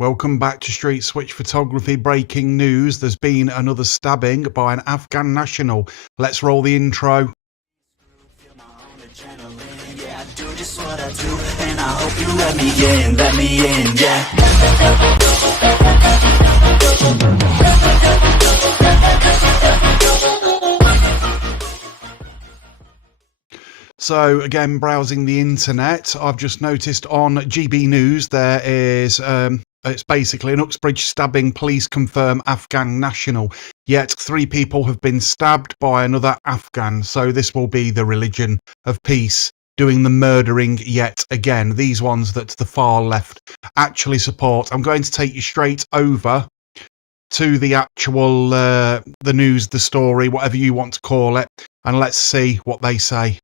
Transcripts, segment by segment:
Welcome back to Street Switch Photography. Breaking news. There's been another stabbing by an Afghan national. Let's roll the intro. Yeah, I do just what I do, and I hope you let me in, yeah. So again, browsing the internet, I've just noticed on GB News there is it's basically an Uxbridge stabbing. Police confirm Afghan national. Yet 3 people have been stabbed by another Afghan. So this will be the religion of peace doing the murdering yet again. These ones that the far left actually support. I'm going to take you straight over to the actual the news, the story, whatever you want to call it, and let's see what they say.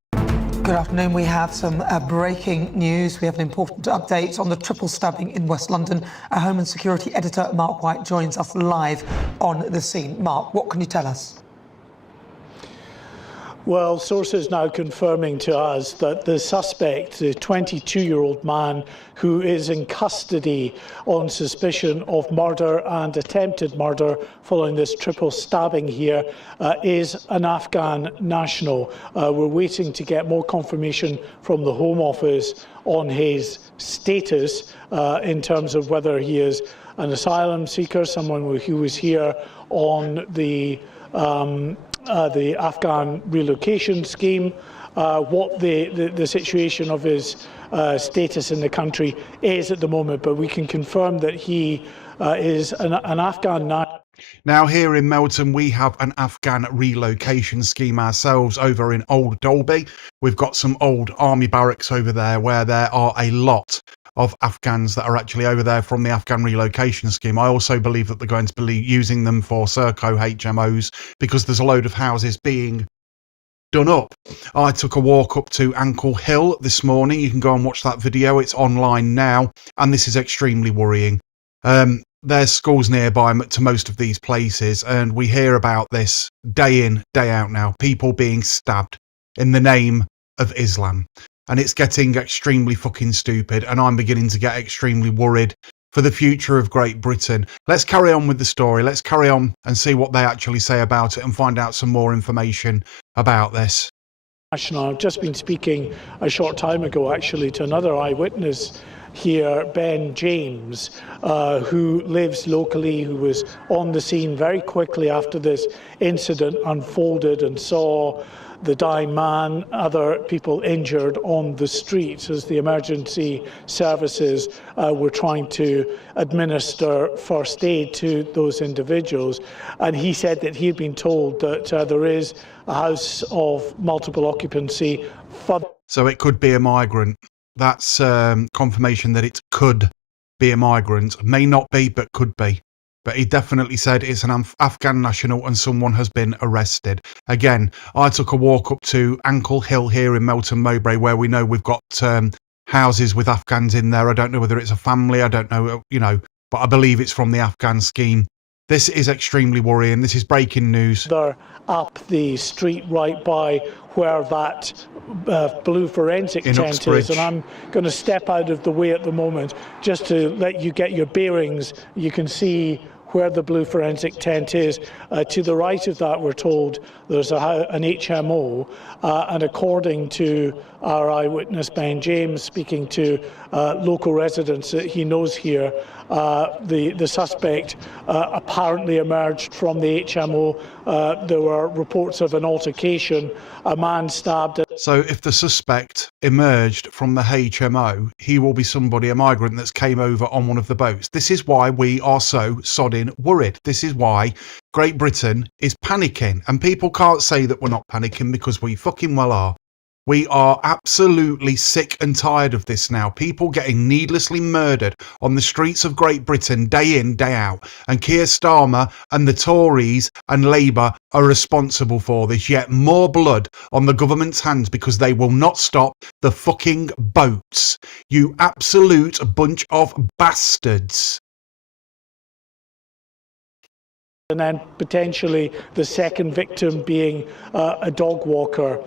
Good afternoon. We have some breaking news. We have an important update on the triple stabbing in West London. Our Home and Security editor, Mark White, joins us live on the scene. Mark, what can you tell us? Well, sources now confirming to us that the suspect, the 22-year-old man who is in custody on suspicion of murder and attempted murder following this triple stabbing here, is an Afghan national. We're waiting to get more confirmation from the Home Office on his status in terms of whether he is an asylum seeker, someone who was here on the Afghan relocation scheme, what the situation of his status in the country is at the moment, but we can confirm that he is an Afghan national. Now here in Melton, we have an Afghan relocation scheme ourselves over in Old Dolby. We've got some old army barracks over there where there are a lot of Afghans that are actually over there from the Afghan relocation scheme. I also believe that they're going to be using them for Serco HMOs because there's a load of houses being done up. I took a walk up to Ankle Hill this morning. You can go and watch that video. It's online now, and this is extremely worrying. There's schools nearby to most of these places, and we hear about this day in, day out now. People being stabbed in the name of Islam. And it's getting extremely fucking stupid, and I'm beginning to get extremely worried for the future of Great Britain. Let's carry on with the story. Let's carry on and see what they actually say about it and find out some more information about this. I've just been speaking a short time ago, actually, to another eyewitness here, Ben James, who lives locally, who was on the scene very quickly after this incident unfolded and saw the dying man, other people injured on the streets as the emergency services were trying to administer first aid to those individuals. And he said that he had been told that there is a house of multiple occupancy. So it could be a migrant. That's confirmation that it could be a migrant. May not be, but could be. But he definitely said it's an Afghan national and someone has been arrested. Again, I took a walk up to Ankle Hill here in Melton Mowbray, where we know we've got houses with Afghans in there. I don't know whether it's a family, I don't know, but I believe it's from the Afghan scheme. This is extremely worrying. This is breaking news. They're up the street right by where that blue forensic in tent Uxbridge. is, and I'm going to step out of the way at the moment just to let you get your bearings. You can see where the blue forensic tent is. To the right of that, we're told there's an HMO, and according to our eyewitness Ben James, speaking to local residents that he knows here, the suspect apparently emerged from the HMO. There were reports of an altercation, a man stabbed. So if the suspect emerged from the HMO, he will be somebody, a migrant that's came over on one of the boats. This is why we are so sodding worried. This is why Great Britain is panicking. And people can't say that we're not panicking, because we fucking well are. We are absolutely sick and tired of this now. People getting needlessly murdered on the streets of Great Britain day in, day out. And Keir Starmer and the Tories and Labour are responsible for this. Yet more blood on the government's hands because they will not stop the fucking boats. You absolute bunch of bastards. and then potentially the second victim being a dog walker.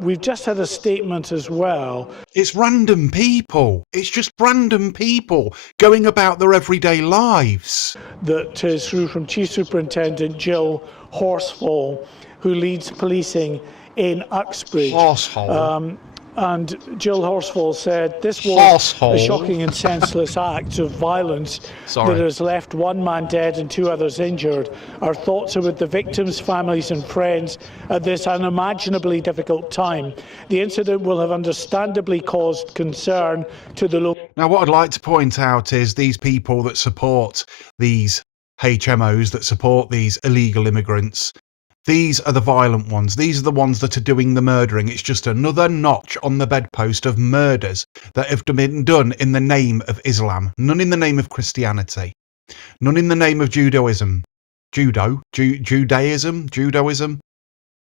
We've just had a statement as well. It's random people. It's just random people going about their everyday lives. That is through from Chief Superintendent Jill Horsfall, who leads policing in Uxbridge. Horsehole. And Jill Horsfall said this was Horsehole. a shocking and senseless act of violence Sorry. that has left one man dead and 2 others injured. Our thoughts are with the victims, families and friends at this unimaginably difficult time. The incident will have understandably caused concern to the local. Now, what I'd like to point out is these people that support these HMOs, that support these illegal immigrants, these are the violent ones. These are the ones that are doing the murdering. It's just another notch on the bedpost of murders that have been done in the name of Islam. None in the name of Christianity. None in the name of Judaism. Judaism?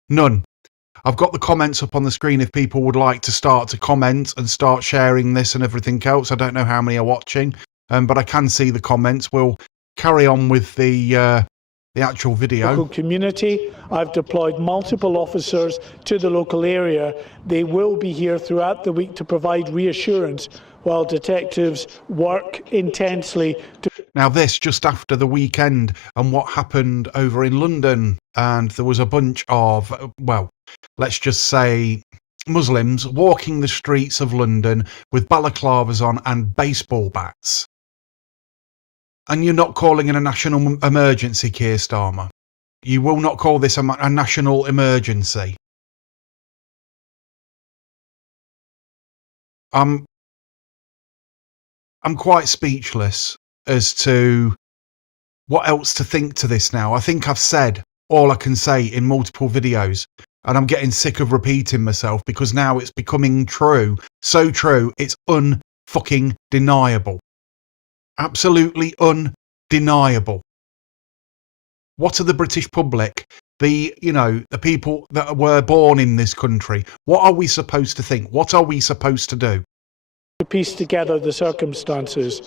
None. I've got the comments up on the screen if people would like to start to comment and start sharing this and everything else. I don't know how many are watching, but I can see the comments. We'll carry on with the actual video. Local community. I've deployed multiple officers to the local area. They will be here throughout the week to provide reassurance while detectives work intensely to. Now this just after the weekend and what happened over in London, and there was a bunch of, well, let's just say Muslims walking the streets of London with balaclavas on and baseball bats. And you're not calling it a national emergency, Keir Starmer. You will not call this a national emergency. I'm quite speechless as to what else to think to this now. I think I've said all I can say in multiple videos, and I'm getting sick of repeating myself because now it's becoming true. So true, it's unfucking deniable. Absolutely undeniable. What are the British public, the people that were born in this country, what are we supposed to think? What are we supposed to do? To piece together the circumstances.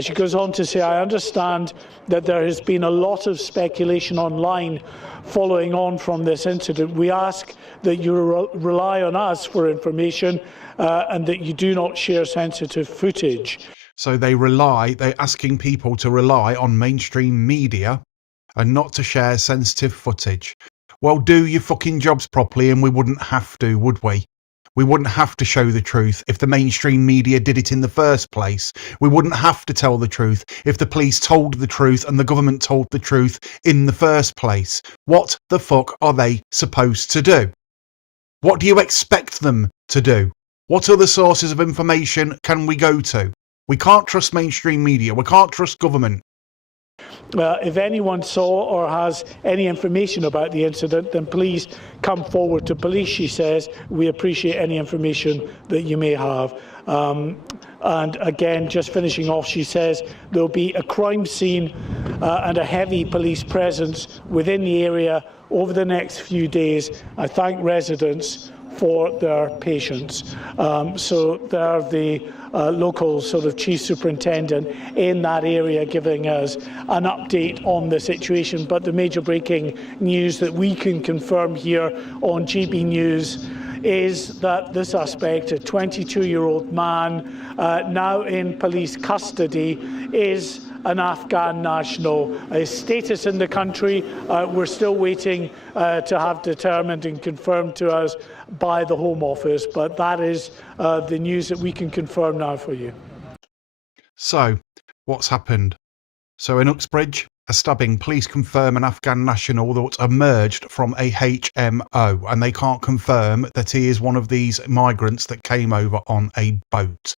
She goes on to say, I understand that there has been a lot of speculation online following on from this incident. We ask that you rely on us for information and that you do not share sensitive footage. So they're asking people to rely on mainstream media and not to share sensitive footage. Well, do your fucking jobs properly and we wouldn't have to, would we? We wouldn't have to show the truth if the mainstream media did it in the first place. We wouldn't have to tell the truth if the police told the truth and the government told the truth in the first place. What the fuck are they supposed to do? What do you expect them to do? What other sources of information can we go to? We can't trust mainstream media. We can't trust government. If anyone saw or has any information about the incident, then please come forward to police, she says. We appreciate any information that you may have. And again, just finishing off, she says there'll be a crime scene and a heavy police presence within the area over the next few days. I thank residents for their patience. So they're the local sort of chief superintendent in that area giving us an update on the situation. But the major breaking news that we can confirm here on GB News is that the suspect, a 22-year-old man now in police custody, is an Afghan national. His status in the country, we're still waiting to have determined and confirmed to us by the Home Office, but that is the news that we can confirm now for you. So, what's happened? So in Uxbridge, a stabbing. Police confirm an Afghan national that emerged from a HMO, and they can't confirm that he is one of these migrants that came over on a boat.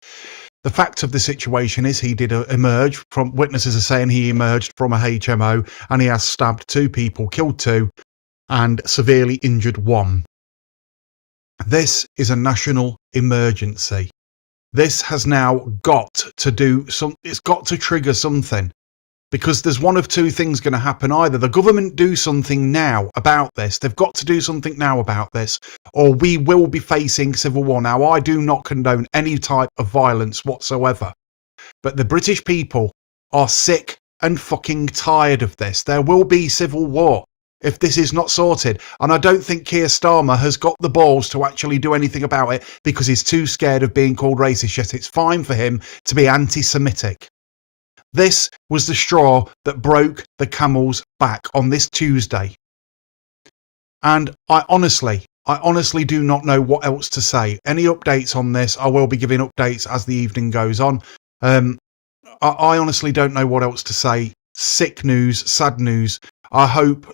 The fact of the situation is he did emerge from, witnesses are saying he emerged from a HMO and he has stabbed 2 people, killed 2 and severely injured 1. This is a national emergency. This has now got to do it's got to trigger something, because there's one of 2 things going to happen. Either the government do something now about this, they've got to do something now about this, or we will be facing civil war. Now, I do not condone any type of violence whatsoever, but the British people are sick and fucking tired of this. There will be civil war if this is not sorted. And I don't think Keir Starmer has got the balls to actually do anything about it because he's too scared of being called racist. Yet it's fine for him to be anti-Semitic. This was the straw that broke the camel's back on this Tuesday. And I honestly do not know what else to say. Any updates on this? I will be giving updates as the evening goes on. I honestly don't know what else to say. Sick news, sad news. I hope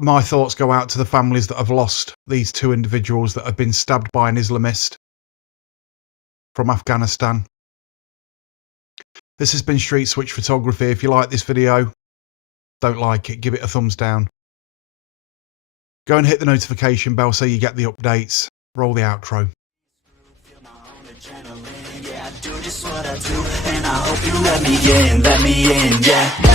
my thoughts go out to the families that have lost these two individuals that have been stabbed by an Islamist from Afghanistan. This has been Street Switch Photography. If you like this video, don't like it, give it a thumbs down. Go and hit the notification bell so you get the updates. Roll the outro. Yeah, I do just what I do, and I hope you let me in, yeah.